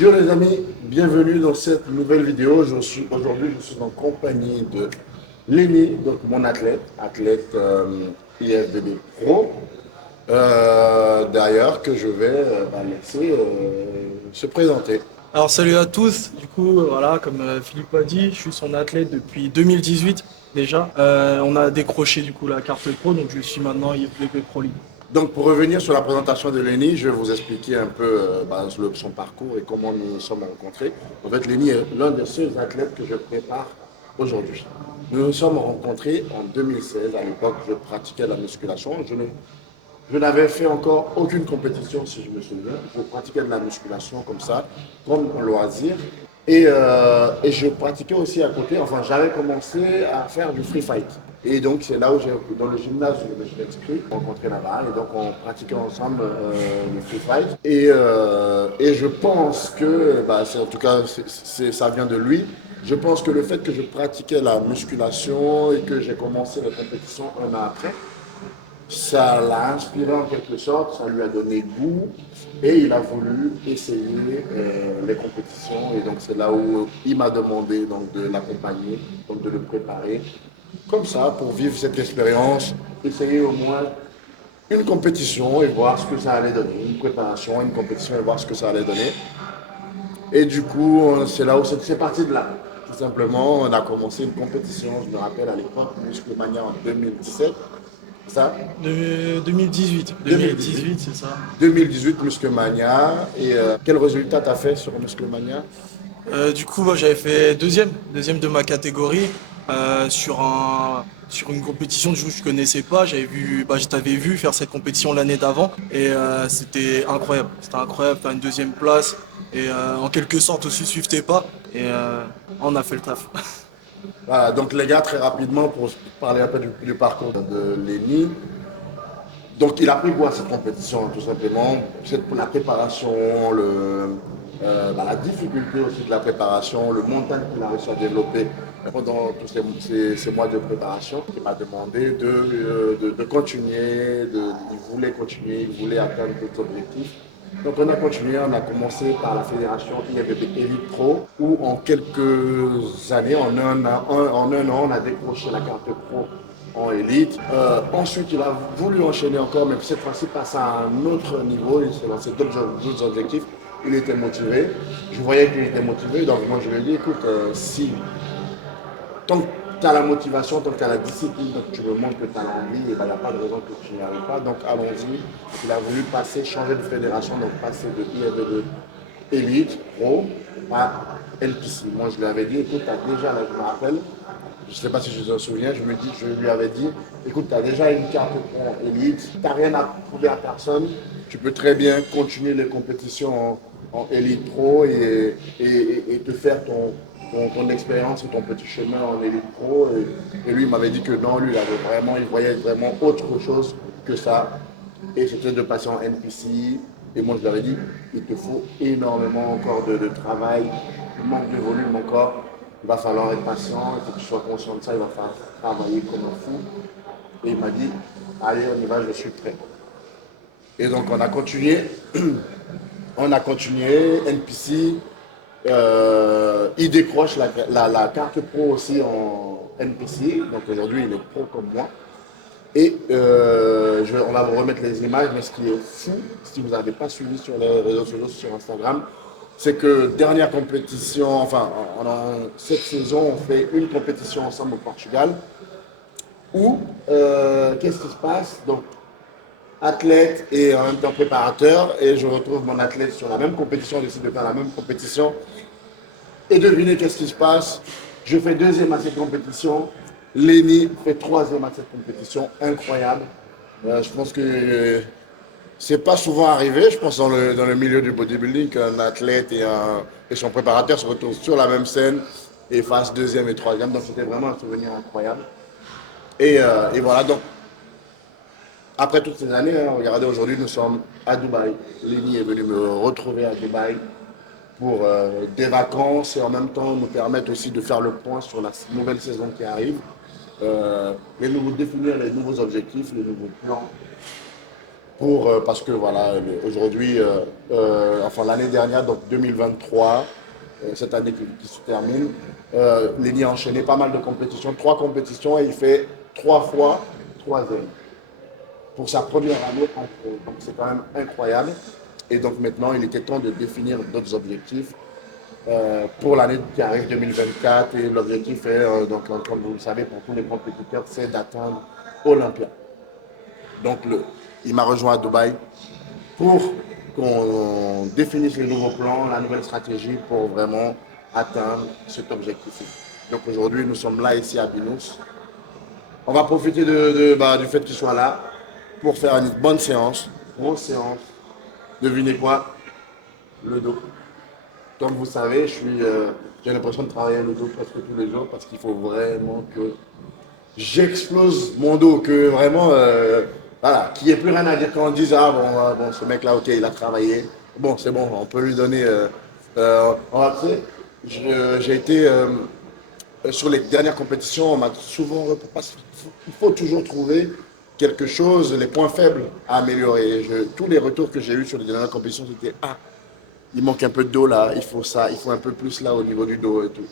Yo les amis, bienvenue dans cette nouvelle vidéo. Aujourd'hui, je suis en compagnie de Lenny, donc mon athlète IFBB Pro, d'ailleurs que je vais laisser se présenter. Alors salut à tous, du coup voilà, comme Philippe a dit, je suis son athlète depuis 2018 déjà. On a décroché du coup la carte pro, donc je suis maintenant IFBB Pro League. Donc pour revenir sur la présentation de Lenny, je vais vous expliquer un peu son parcours et comment nous nous sommes rencontrés. En fait, Lenny est l'un des seuls athlètes que je prépare aujourd'hui. Nous nous sommes rencontrés en 2016. À l'époque, je pratiquais la musculation. Je n'avais fait encore aucune compétition, si je me souviens. Je pratiquais de la musculation comme ça, comme un loisir. Et je pratiquais aussi à côté, enfin j'avais commencé à faire du free fight. Et donc c'est là où dans le gymnase où je me suis inscrit, rencontré là-bas, et donc on pratiquait ensemble le free fight. Et je pense que, en tout cas ça vient de lui, je pense que le fait que je pratiquais la musculation et que j'ai commencé la compétition un an après, ça l'a inspiré en quelque sorte, ça lui a donné goût et il a voulu essayer les compétitions. Et donc c'est là où il m'a demandé donc, de l'accompagner, donc de le préparer comme ça pour vivre cette expérience, essayer au moins une compétition et voir ce que ça allait donner, une préparation, une compétition et voir ce que ça allait donner. Et du coup, c'est là où c'est parti de là. Tout simplement, on a commencé une compétition, je me rappelle à l'époque, Musclemania en 2017. Ça, 2018, 2018. 2018 c'est ça. 2018 Musclemania. Et quel résultat t'as fait sur Musclemania? Du coup moi, j'avais fait deuxième de ma catégorie sur une compétition que je connaissais pas. Je t'avais vu faire cette compétition l'année d'avant et c'était incroyable. C'était incroyable faire une deuxième place et en quelque sorte aussi suivre tes pas et on a fait le taf. Voilà, donc les gars, très rapidement, pour parler un peu du parcours de Lenny. Donc il a pris goût à cette compétition, tout simplement. C'est pour la préparation, la difficulté aussi de la préparation, le mental qu'il a réussi à développer pendant tous ces mois de préparation. Il m'a demandé de continuer, il voulait continuer, il voulait atteindre d'autres objectifs. Donc on a continué, on a commencé par la fédération IFBB Elite Pro, où en quelques années, en un an, on a décroché la carte pro en élite. Ensuite, il a voulu enchaîner encore, mais cette fois-ci passer à un autre niveau. Il s'est lancé d'autres objectifs. Il était motivé. Je voyais qu'il était motivé, donc moi je lui ai dit, écoute, si tant que tu as la motivation, tant que tu as la discipline, tant que tu me montres que tu as l'envie, il n'y a pas de raison que tu n'y arrives pas. Donc allons-y. Il a voulu changer de fédération, donc passer de IFBB Elite Pro à NPC. Moi je lui avais dit, écoute, tu as déjà, là, je me rappelle, je ne sais pas si je me souviens, je lui avais dit, écoute, tu as déjà une carte pro élite, tu n'as rien à prouver à personne, tu peux très bien continuer les compétitions en élite pro et te faire ton expérience et ton petit chemin en élite pro. Et lui, il m'avait dit que non, lui, il voyait vraiment autre chose que ça. Et c'était de passer en NPC. Et moi, je lui avais dit, il te faut énormément encore de travail, il manque de volume encore. Il va falloir être patient, il faut que tu sois conscient de ça, il va falloir travailler comme un fou. Et il m'a dit, allez, on y va, je suis prêt. Et donc on a continué, NPC, il décroche la carte pro aussi en NPC, donc aujourd'hui il est pro comme moi. Et on va vous remettre les images, mais ce qui est fou, si vous n'avez pas suivi sur les réseaux sociaux, sur Instagram, c'est que dernière compétition, enfin, cette saison, on fait une compétition ensemble au Portugal, où, qu'est-ce qui se passe? Donc, athlète et en même temps préparateur, et je retrouve mon athlète sur la même compétition, on décide de faire la même compétition, et devinez qu'est-ce qui se passe? Je fais deuxième à cette compétition, Lenny fait troisième à cette compétition, incroyable. Je pense que c'est pas souvent arrivé, je pense, dans le milieu du bodybuilding, qu'un athlète et son préparateur se retrouvent sur la même scène et fassent deuxième et troisième. Donc c'était vraiment un souvenir incroyable. Et voilà, donc après toutes ces années, hein, regardez, aujourd'hui nous sommes à Dubaï. Lenny est venu me retrouver à Dubaï pour des vacances et en même temps nous permettre aussi de faire le point sur la nouvelle saison qui arrive, définir les nouveaux objectifs, les nouveaux plans parce que voilà, aujourd'hui, enfin l'année dernière, donc 2023, cette année qui se termine, Lenny a enchaîné pas mal de compétitions, 3 compétitions, et il fait 3 fois troisième pour sa première année en pro. Donc c'est quand même incroyable. Et donc maintenant, il était temps de définir d'autres objectifs pour l'année qui arrive 2024. Et l'objectif est, donc, comme vous le savez, pour tous les compétiteurs, c'est d'atteindre Olympia. Donc il m'a rejoint à Dubaï pour qu'on définisse les nouveaux plans, la nouvelle stratégie pour vraiment atteindre cet objectif. Donc aujourd'hui, nous sommes là ici à Binous. On va profiter du fait qu'il soit là pour faire une bonne séance, grosse séance. Devinez quoi? Le dos. Comme vous savez, j'ai l'impression de travailler le dos presque tous les jours parce qu'il faut vraiment que j'explose mon dos, que vraiment, voilà, qu'il n'y ait plus rien à dire quand on dise, ah bon, bon ce mec-là, ok, il a travaillé. Bon, c'est bon, on peut lui donner. Tu sais, j'ai été sur les dernières compétitions, on m'a souvent reproché. Il faut toujours trouver quelque chose, les points faibles à améliorer. Tous les retours que j'ai eus sur les dernières compétitions, c'était ah, il manque un peu de dos là, il faut ça, il faut un peu plus là au niveau du dos et tout.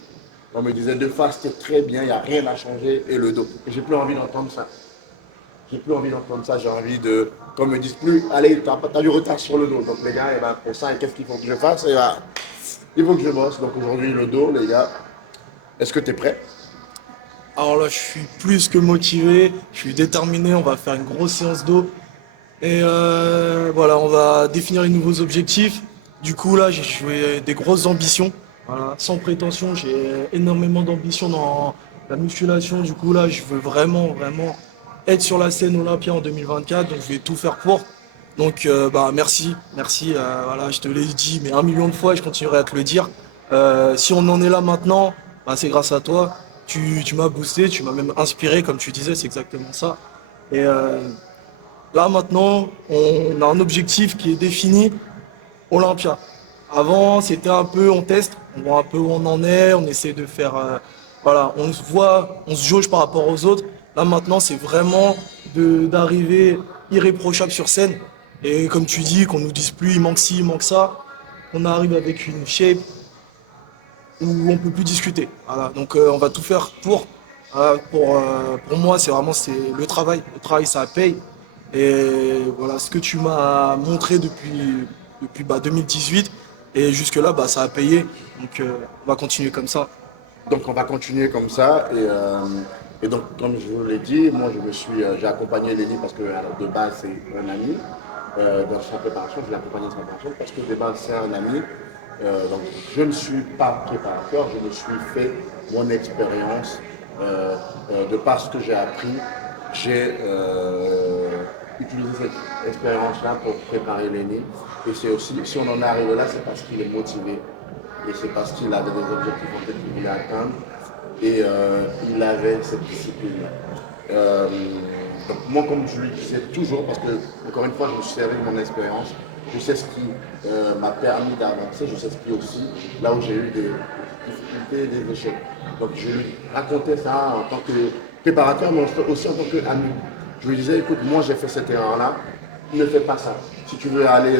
On me disait de face, c'était très bien, il n'y a rien à changer et le dos. Et j'ai plus envie d'entendre ça. J'ai plus envie d'entendre ça, j'ai envie de. Qu'on me dise plus, allez, t'as du retard sur le dos. Donc les gars, et ben, pour ça, qu'est-ce qu'il faut que je fasse? Et ben, il faut que je bosse. Donc aujourd'hui, le dos, les gars, est-ce que tu es prêt? Alors là, je suis plus que motivé, je suis déterminé, on va faire une grosse séance d'eau. Et voilà, on va définir les nouveaux objectifs. Du coup, là, j'ai joué des grosses ambitions. Voilà, sans prétention, j'ai énormément d'ambitions dans la musculation. Du coup, là, je veux vraiment, vraiment être sur la scène Olympia en 2024. Donc, je vais tout faire pour. Donc, merci, merci. Voilà, je te l'ai dit, mais 1 million de fois, et je continuerai à te le dire. Si on en est là maintenant, bah, c'est grâce à toi. Tu m'as boosté, tu m'as même inspiré, comme tu disais, c'est exactement ça. Et là maintenant, on a un objectif qui est défini, Olympia. Avant, c'était un peu, on teste, on voit un peu où on en est, on essaie de faire, voilà, on se voit, on se jauge par rapport aux autres. Là maintenant, c'est vraiment d'arriver irréprochable sur scène. Et comme tu dis, qu'on nous dise plus, il manque ci, il manque ça, qu'on arrive avec une shape où on peut plus discuter. Voilà. Donc on va tout faire pour. Pour moi, c'est le travail. Le travail, ça paye. Et voilà, ce que tu m'as montré depuis 2018 et jusque-là, bah, ça a payé. Donc on va continuer comme ça. Donc on va continuer comme ça. Et donc, comme je vous l'ai dit, moi j'ai accompagné Lenny parce que alors, de base c'est un ami dans sa préparation. Je l'ai accompagné dans sa préparation parce que de base c'est un ami. Donc je ne suis pas préparateur, je me suis fait mon expérience de par ce que j'ai appris. J'ai utilisé cette expérience-là pour préparer Lenny. Et c'est aussi, si on en est arrivé là, c'est parce qu'il est motivé. Et c'est parce qu'il avait des objectifs en tête qu'il voulait atteindre. Et il avait cette discipline. Euh, donc moi, comme je lui disais toujours, parce que, encore une fois, je me suis servi de mon expérience, je sais ce qui m'a permis d'avancer, je sais ce qui aussi, là où j'ai eu des difficultés, des échecs. Donc je lui racontais ça en tant que préparateur, mais aussi en tant qu'ami. Je lui disais, écoute, moi j'ai fait cette erreur-là, ne fais pas ça. Si tu veux aller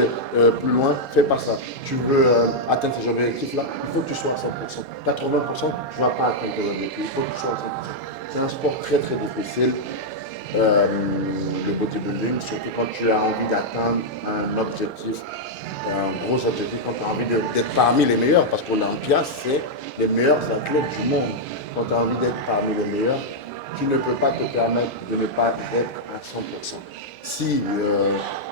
plus loin, fais pas ça. Tu veux atteindre ces objectifs-là, il faut que tu sois à 100%. 80%, tu ne vas pas atteindre tes objectifs. Il faut que tu sois à 100%. C'est un sport très très difficile, le bodybuilding, surtout quand tu as envie d'atteindre un objectif, un gros objectif, quand tu as envie d'être parmi les meilleurs, parce qu'Olympia, c'est les meilleurs athlètes du monde. Quand tu as envie d'être parmi les meilleurs, tu ne peux pas te permettre de ne pas être à 100%. Si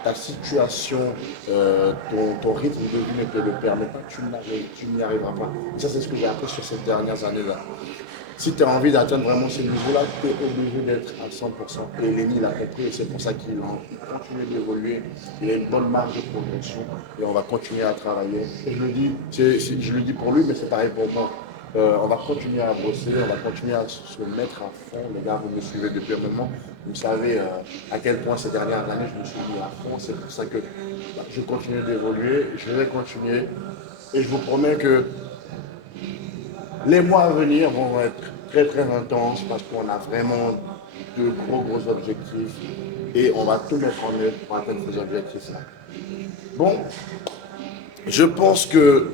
ta situation, ton rythme de vie ne te le permet pas, tu n'y arriveras pas. Et ça, c'est ce que j'ai appris sur ces dernières années-là. Si tu as envie d'atteindre vraiment ces niveaux-là, tu es obligé d'être à 100%. Et Lenny l'a compris et c'est pour ça qu'il continue d'évoluer. Il a une bonne marge de progression et on va continuer à travailler. Et je le dis pour lui, mais c'est pareil pour moi. On va continuer à bosser, on va continuer à se mettre à fond. Les gars, vous me suivez depuis un moment. Vous savez à quel point ces dernières années, je me suis mis à fond. C'est pour ça que je continue d'évoluer, je vais continuer. Et je vous promets que les mois à venir vont être très très intenses parce qu'on a vraiment de gros objectifs et on va tout mettre en œuvre pour atteindre ces objectifs-là. Bon, je pense que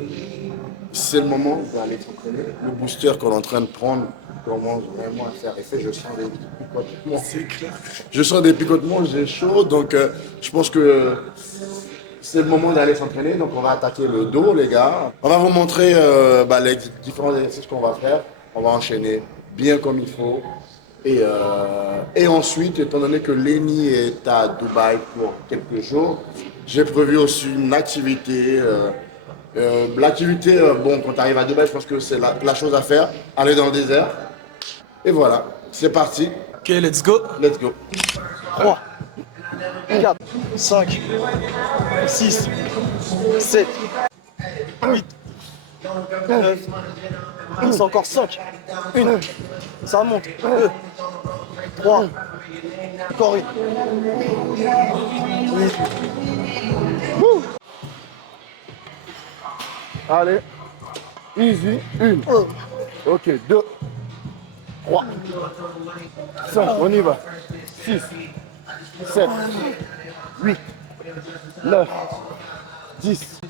c'est le moment d'aller s'entraîner. Le booster qu'on est en train de prendre commence vraiment à faire effet. Je sens des picotements. C'est clair. Je sens des picotements, j'ai chaud. Donc, je pense que c'est le moment d'aller s'entraîner. Donc, on va attaquer le dos, les gars. On va vous montrer les différents exercices qu'on va faire. On va enchaîner bien comme il faut. Et ensuite, étant donné que Lenny est à Dubaï pour quelques jours, j'ai prévu aussi une activité. L'activité, bon, quand tu arrives à Dubaï, je pense que c'est la chose à faire. Aller dans le désert. Et voilà, c'est parti. Ok, let's go. Let's go. 3, 4, 5, 6, 7, 8, 9, 10, encore 5, 1, ça monte, 2, 3, encore une. Allez, easy, 1. Ok, 2, 3, 5, on y va. 6, 7, 8, 9, 10,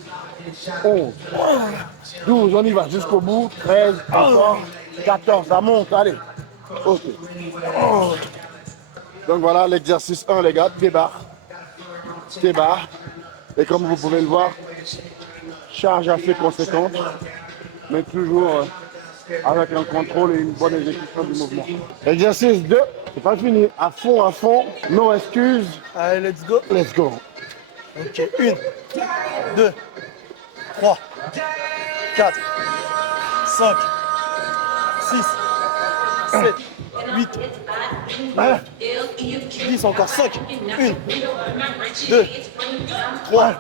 11, 12, on y va jusqu'au bout. 13, encore, 14, ça monte, allez. Ok. Donc voilà l'exercice 1, les gars, T-bar. T-bar. Et comme vous pouvez le voir, charge assez conséquente, mais toujours avec un contrôle et une bonne exécution du mouvement. Exercice 2, c'est pas fini. À fond, no excuses. Allez, let's go. Let's go. Ok, 1, 2, 3, 4, 5, 6, 7, 8, 9, 10, encore 5, 1, 2, 3,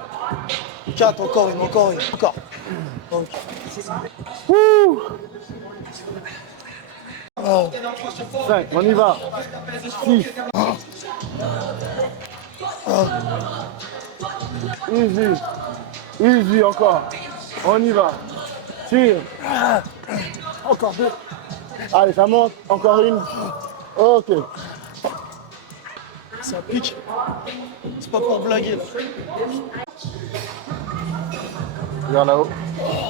4, encore une, encore. Donc, 5, on y va. 6. Easy encore. On y va. Tire. Encore 2. Allez, ça monte. Encore une. Ok. ça pique. C'est pas pour blaguer là. Regarde là-haut.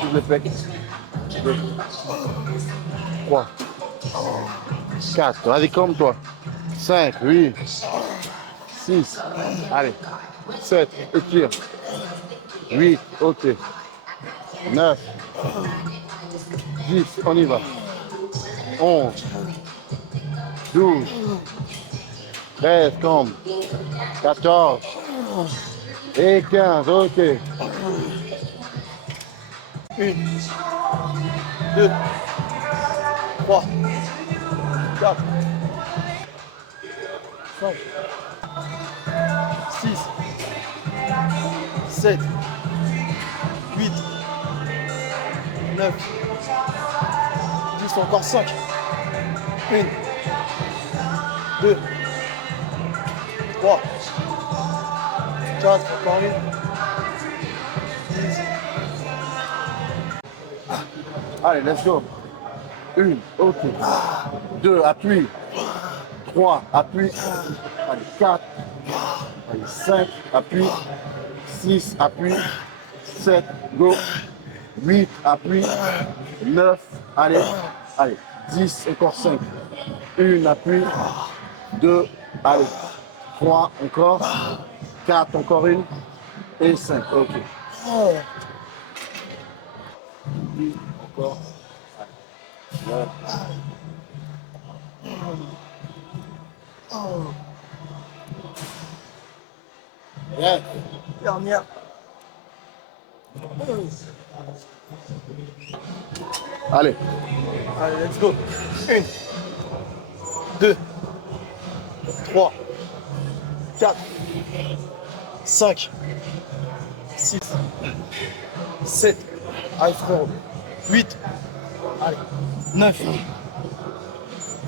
Je le fais. 2, 3, 4. Vas-y, comme toi. 5, 8, 6. Allez. 7. Étire. 8. Ok. 9. 10. On y va. 11. 12. 13. Comme. 14. Et 15. Ok. 1, 2, 3, 4, 5, 6, 7, 8, 9, 10, encore 5, 1, 2, 3, 4, encore une. Allez, let's go. 1, ok. 2, appuie. 3, appuie. Allez, 4. Allez, 5, appuie. 6, appuie. 7, go. 8, appuie. 9, allez. Allez, 10, encore 5. 1, appuie. 2, allez. 3, encore. 4, encore une. Et 5, ok. Encore. Allez. 9. Yeah. Dernière. Allez. Allez, let's go. 1, 2, 3, 4, 5, 6, 7, allez frérot, 8, allez, 9,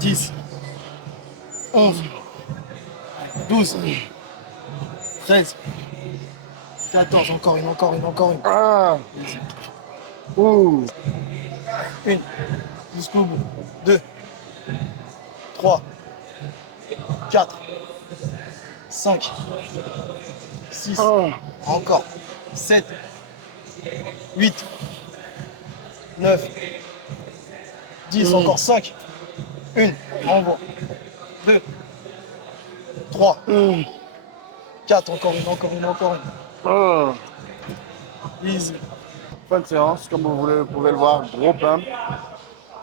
10, 11, 12, 13, 14, encore une. Ah. Ouh. 1, jusqu'au bout. 2, 3, 4, 5, 6, Oh. encore, 7, 8, 9, 10, encore 5, 1, renvoi, 2, 3, 4, encore une, encore une, encore Oh. une. Easy. Fin de séance, comme vous pouvez le voir, gros pump.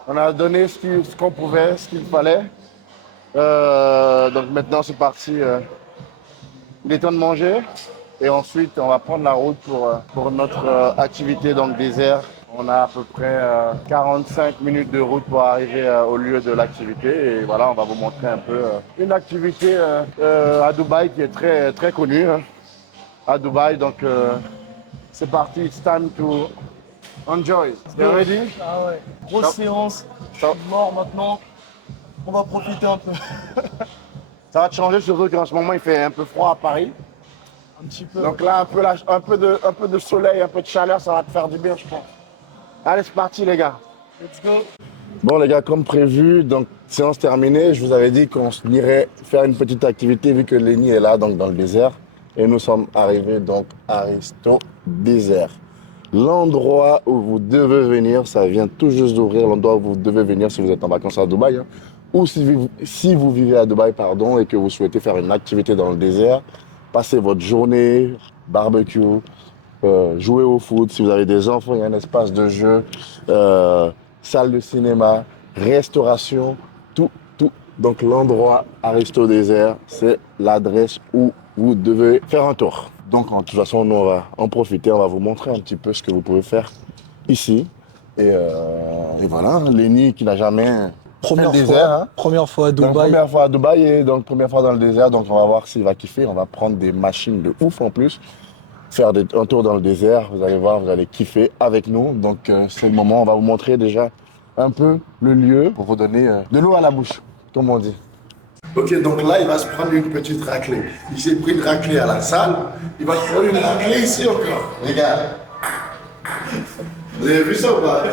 On a donné ce qu'on pouvait, ce qu'il fallait. Donc maintenant c'est parti. Il est temps de manger. Et ensuite on va prendre la route pour notre activité dans le désert. On a à peu près 45 minutes de route pour arriver au lieu de l'activité. Et voilà, on va vous montrer un peu une activité à Dubaï qui est très, très connue. Hein, à Dubaï. Donc c'est parti, it's time to enjoy. You ready? Ah ouais, grosse Stop. séance. Stop. Mort maintenant. On va profiter un peu. Ça va te changer, surtout qu'en ce moment il fait un peu froid à Paris. Un petit peu. Donc là, un peu de soleil, un peu de chaleur, ça va te faire du bien, je pense. Allez, c'est parti, les gars. Let's go. Bon, les gars, comme prévu, donc séance terminée, je vous avais dit qu'on irait faire une petite activité vu que Lenny est là, donc dans le désert. Et nous sommes arrivés donc à Aristo Désert. L'endroit où vous devez venir, ça vient tout juste d'ouvrir, l'endroit où vous devez venir si vous êtes en vacances à Dubaï. Hein, ou si vous vivez à Dubaï, pardon, et que vous souhaitez faire une activité dans le désert, passez votre journée, barbecue, jouer au foot. Si vous avez des enfants, il y a un espace de jeu, salle de cinéma, restauration, tout, tout. Donc l'endroit Aristo Désert, c'est l'adresse où vous devez faire un tour. Donc de toute façon, nous on va en profiter, on va vous montrer un petit peu ce que vous pouvez faire ici. Et voilà, Lenny qui n'a jamais fait le désert. Hein. Première fois à Donc, Dubaï. première fois à Dubaï et donc première fois dans le désert, donc on va voir s'il va kiffer. On va prendre des machines de ouf en plus, faire un tour dans le désert. Vous allez voir, vous allez kiffer avec nous. Donc c'est le moment, on va vous montrer déjà un peu le lieu pour vous donner de l'eau à la bouche, comme on dit. Ok, donc là il va se prendre une petite raclée. Il s'est pris une raclée à la salle, il va se prendre une raclée ici encore. Les gars, vous avez vu ça ou pas?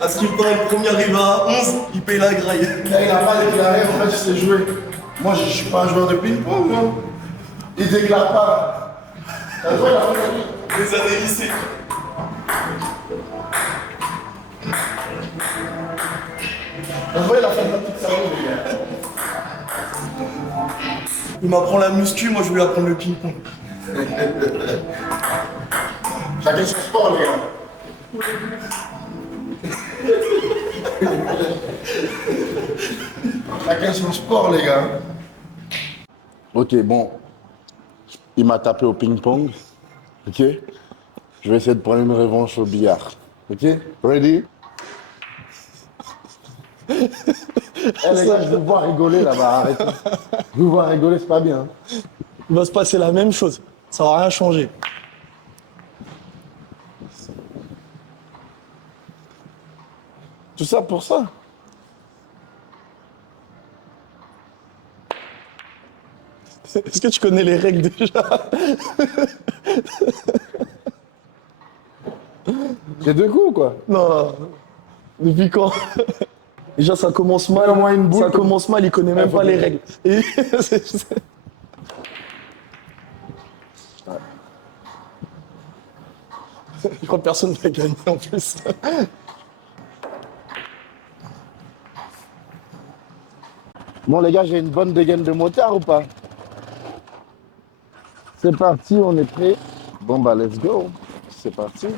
À ce qu'il paraît, le premier arrive à 11, il paye la graille. Là, il n'a pas déclaré, en fait, il sait jouer. Moi, je ne suis pas un joueur de ping-pong, moi. Il ne déclare pas. T'as joué la fois Les années lycée. T'as joué la fin de la petite cerveau, les gars. Il m'apprend la muscu, moi je vais lui apprendre le ping-pong. Chacun son sport, les gars. Chacun son sport, les gars. Ok, bon. Il m'a tapé au ping-pong. Ok. Je vais essayer de prendre une revanche au billard. Ok. Ready? Eh les gars, je vous vois rigoler là-bas. Arrêtez. Je vous vois rigoler, c'est pas bien. Il va se passer la même chose. Ça va rien changer. Tout ça pour ça. Est-ce que tu connais les règles déjà? J'ai deux coups, quoi. Non. Depuis quand? Déjà ça commence mal. Au moins une boule Ça commence mal, il connaît même faut pas les que- règles. Et je crois que personne va gagner en plus. Bon les gars, j'ai une bonne dégaine de motard ou pas? C'est parti, on est prêt. Bon bah let's go. C'est parti.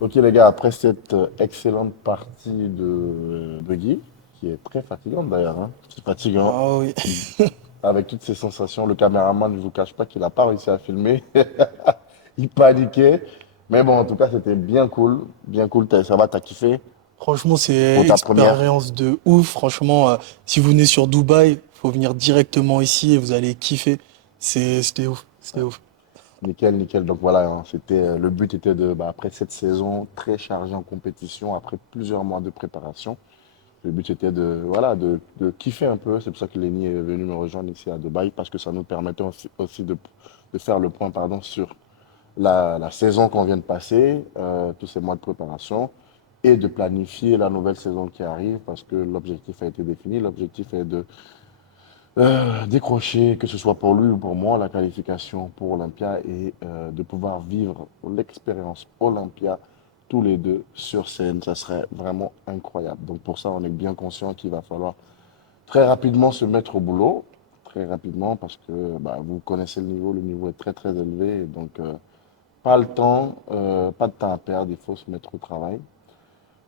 Ok, Ok les gars, après cette excellente partie de buggy, qui est très fatigante d'ailleurs, hein. C'est fatigant, Ah oui. avec toutes ces sensations, le caméraman, je ne vous cache pas qu'il n'a pas réussi à filmer, il paniquait, mais bon, en tout cas, c'était bien cool, ça va, t'as kiffé Franchement, pour c'est ta première? expérience de ouf. Franchement, si vous venez sur Dubaï, faut venir directement ici et vous allez kiffer. C'était ouf. C'était ouf. Nickel, nickel. Donc voilà, hein, le but était après cette saison très chargée en compétition, après plusieurs mois de préparation, le but était voilà, de kiffer un peu. C'est pour ça que Lenny est venu me rejoindre ici à Dubaï, parce que ça nous permettait aussi de faire le point, pardon, sur la saison qu'on vient de passer, tous ces mois de préparation, et de planifier la nouvelle saison qui arrive, parce que l'objectif a été défini. L'objectif est de décrocher, que ce soit pour lui ou pour moi, la qualification pour Olympia et de pouvoir vivre l'expérience Olympia tous les deux sur scène. Ça serait vraiment incroyable. Donc pour ça, on est bien conscient qu'il va falloir très rapidement se mettre au boulot, très rapidement, parce que vous connaissez le niveau est très très élevé. Et donc pas de temps à perdre, il faut se mettre au travail.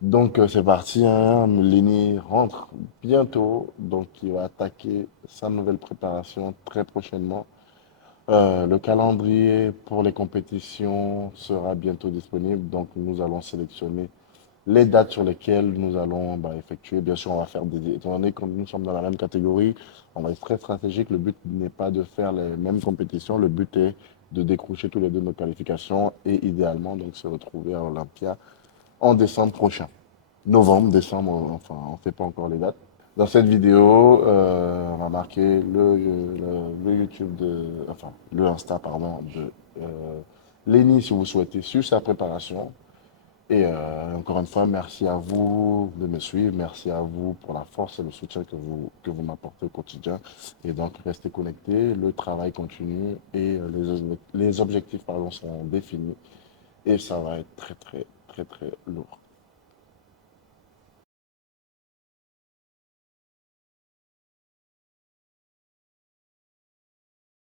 Donc c'est parti, hein. Lenny rentre bientôt, donc il va attaquer sa nouvelle préparation très prochainement. Le calendrier pour les compétitions sera bientôt disponible, donc nous allons sélectionner les dates sur lesquelles nous allons effectuer. Bien sûr, on va faire étant donné que nous sommes dans la même catégorie, on va être très stratégique. Le but n'est pas de faire les mêmes compétitions, le but est de décrocher tous les deux nos qualifications et idéalement donc se retrouver à Olympia en décembre prochain. Novembre, décembre, enfin, on ne fait pas encore les dates. Dans cette vidéo, on va marquer le YouTube enfin, le Insta, pardon, de Lenny si vous souhaitez suivre sa préparation. Et encore une fois, merci à vous de me suivre, merci à vous pour la force et le soutien que vous m'apportez au quotidien. Et donc, restez connectés, le travail continue et les objectifs pardon, seront définis. Et ça va être très, très, très, très lourd.